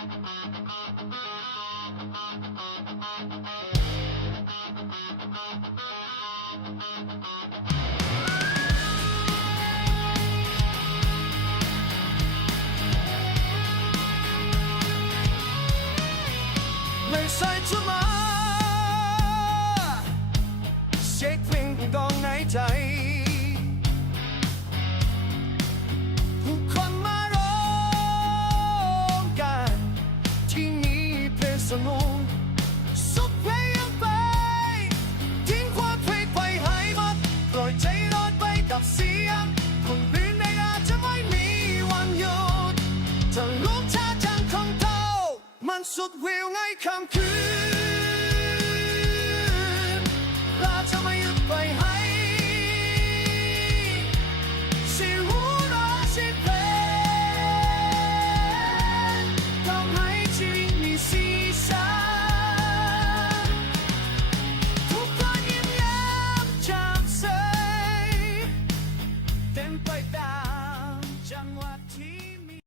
ไม่ใส่ชุดมาเช็คเพลงกองในใจผู้คนมาร้องกันที่นี่เพลงสนุกสุดเพลงไปทิ้งความเพลงไปให้หมดปล่อยใจรอดไปกับเสียงคนอื่นไม่อาจจะไม่มีวันหยุดถ้าลูกชาจังของเธอมันสุดวิวไงคำคืนเราจะไม่หยุดไปให้สิหัวเราะสิเพลงทำให้ชีวิตมีสีสันทุกคนยิ้มแย้มแจ่มใสเต็มไปตามจังหวะ